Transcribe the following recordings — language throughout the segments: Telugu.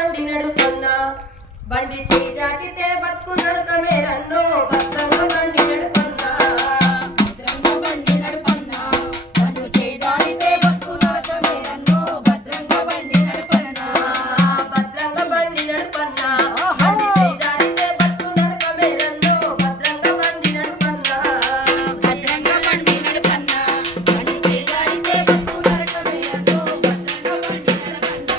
బండి నడుపన్నా బండి చేయి జాకితే బతుకు నడకమే రన్నో భద్రంగా బండి నడుపన్నా భద్రంగా బండి నడుపన్నా బండి చేయి జాకితే బతుకు నడకమే రన్నో భద్రంగా బండి నడుపన్నా భద్రంగా బండి నడుపన్నా బండి చేయి జాకితే బతుకు నడకమే రన్నో భద్రంగా బండి నడుపన్నా భద్రంగా బండి నడుపన్నా బండి చేయి జాకితే బతుకు నడకమే రన్నో భద్రంగా బండి నడుపన్నా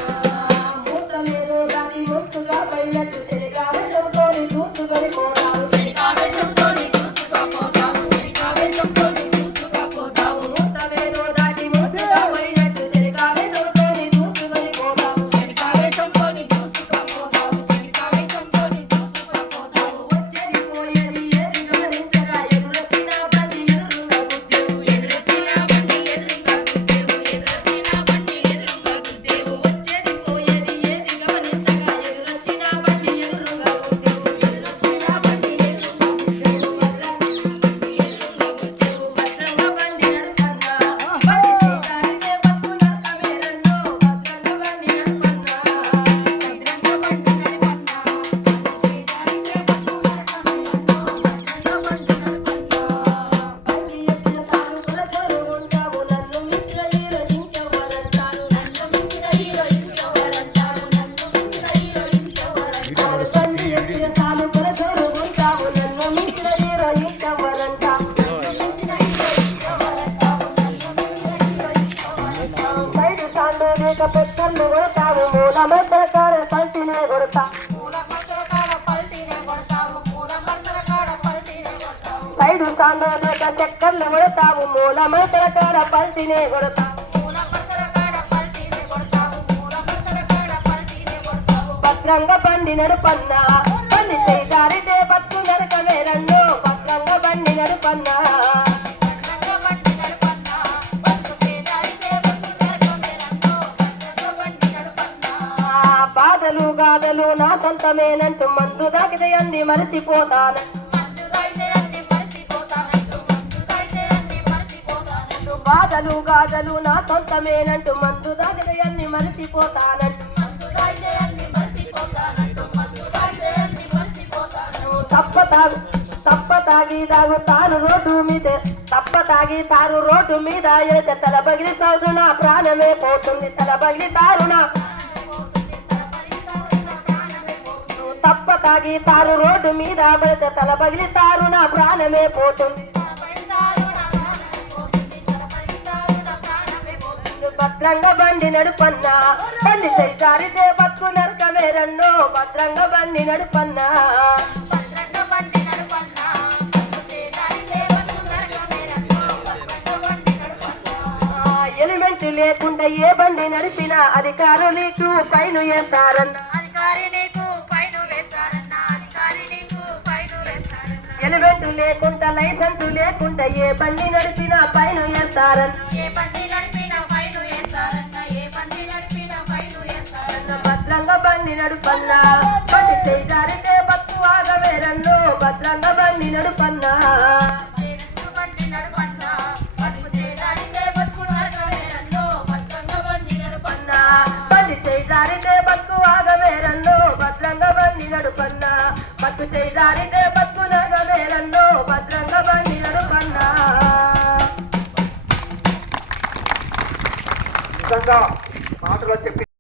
మూతమేదో దాని ముక్కుగా పైనట్టు శనికావేశంతోని చూసుకొని పోతావు శనికావేశంతోని చూసుకపోతావు శనికావేశంతోని చూసుకపోతావు మూతమేదో దాటి ముక్కుగా పైనట్టు శనికావేశంతోని చూసుకొని పోతావు శనికావేశంతోని చూసుకపోతావు శనికావేశంతోని చూసుకపోతావు వచ్చేది పోయేది ఏది గమనించగా ఎదురొచ్చిన బండి ఎదురుంగా గుద్దేవు ఎదురొచ్చిన బండి ఎదురుంగా గుద్దేవు ఎదురొచ్చిన బండి ఎదురుంగా గుద్దేవు వచ్చేది పోయేది ఏది గమనించగా ఎదురొచ్చిన బండి ఎదురుంగా గుద్దేవు ఎదురొచ్చిన బండి ఎదురుంగా గుద్దేవు భద్రంగా బండి నడుపన్నా బండి చేయి జారితే బతుకు నరకమే రన్నో భద్రంగా బండి నడుపన్నా భద్రంగా బండి నడుపన్నా బండి చేయి జారితే బతుకు నరకమే రన్నో భద్రంగా బండి నడుపన్నా బండి ఎక్కిన సాగుల చోరు ఉంటావు నన్ను మించిన హీరో ఇంకెవరంటారు నన్ను మించిన హీరో ఇంకెవరంటారు నన్ను మించిన హీరో ఇంకెవరంటారు బండి ఎక్కిన సాగుల చోరు ఉంటావు నన్ను మించిన హీరో ఇంకెవరంటారు నన్ను మించిన హీరో ఇంకెవరంటారు నన్ను మించిన హీరో ఇంకెవరంటారు సైడ్ స్టాండ్ లేక పెక్కలు కొడతావు మూల మడతల కాడ పల్టినే కొడతావు మూల మడతల కాడ పల్టినే కొడతావు మూల మడతల కాడ పల్టినే కొడతావు సైడ్ స్టాండ్ లేక చక్కర్లు కొడతావు మూల మడతల కాడ పల్టినే కొడతావు మూల మడతల కాడ పల్టినే కొడతావు మూల మడతల కాడ పల్టినే కొడతావు భద్రంగా బండి నడుపన్నా బండి చేయి జారితే బతుకు నరకమే రన్నో భద్రంగా బండి నడుపన్నా భద్రంగా బండి నడుపన్నా బతుకు చేయి జారితే బతుకు నరకమే రన్నో భద్రంగా బండి నడుపన్నా బాధలు గాథలు నా సొంతమేనంటూ మందు దాకితే అన్ని మరిచిపోతాను మందు తాగితే అన్ని మరిచిపోతానంటూ మందు తాగితే అన్ని మరిచిపోతానంటూ బాధలు గాథలు నా సొంతమేనంటూ మందు దాకితే అన్ని మరిచిపోతానంటూ మందు తాగితే అన్ని మరిచిపోతానంటూ మందు తాగితే అన్ని మరిచిపోతాను తప్ప తాగి తాగుతారు రోడ్డు మీద తప్ప తాగి తారు రోడ్డు మీద ఎడితే తల పగిలి తారు నా ప్రాణమే పోతుంది తల పగిలి తారు నా తప్ప తాగి తారు రోడ్డు మీద పడితే తల పగిలి తారు నా ప్రాణమే పోతుంది భద్రంగా బండి నడుపన్నా బండి చేయి జారితే బతుకు నరకమే రన్నో భద్రంగా బండి నడుపన్నా భద్రంగా బండి నడుపన్నా ఎలిమెంట్ లేకుండా ఏ బండి నడిపినా అధికారులు నీకు పైన వేస్తారన్నా అధికారి నీకు పైన వేస్తారన్నా అధికారి నీకు పైన వేస్తారన్నా ఎలిమెంట్ లేకుండా లైసెన్స్ లేకుండా ఏ బండి నడిపినా పైన వేస్తారన్నా ఏ బండి నడిపినా పైన వేస్తారన్నా ఏ బండి నడిపినా పైన వేస్తారన్నా భద్రంగా బండి నడుపన్నా బండి చేయి జారితే బతుకు ఆగమే రన్నో భద్రంగా బండి నడుపన్నా బండి నడుపన్నా బతుకు చేయి జారితే బతుకు నరకమే రన్నో భద్రంగా బండి నడుపన్నా బండి చేయి జారితే బతుకు ఆగమే రన్నో భద్రంగా బండి నడుపన్నా బతుకు చేయి జారితే బతుకు నరకమే రన్నో భద్రంగా బండి నడుపన్నా నిజంగా మాటలో చెప్పి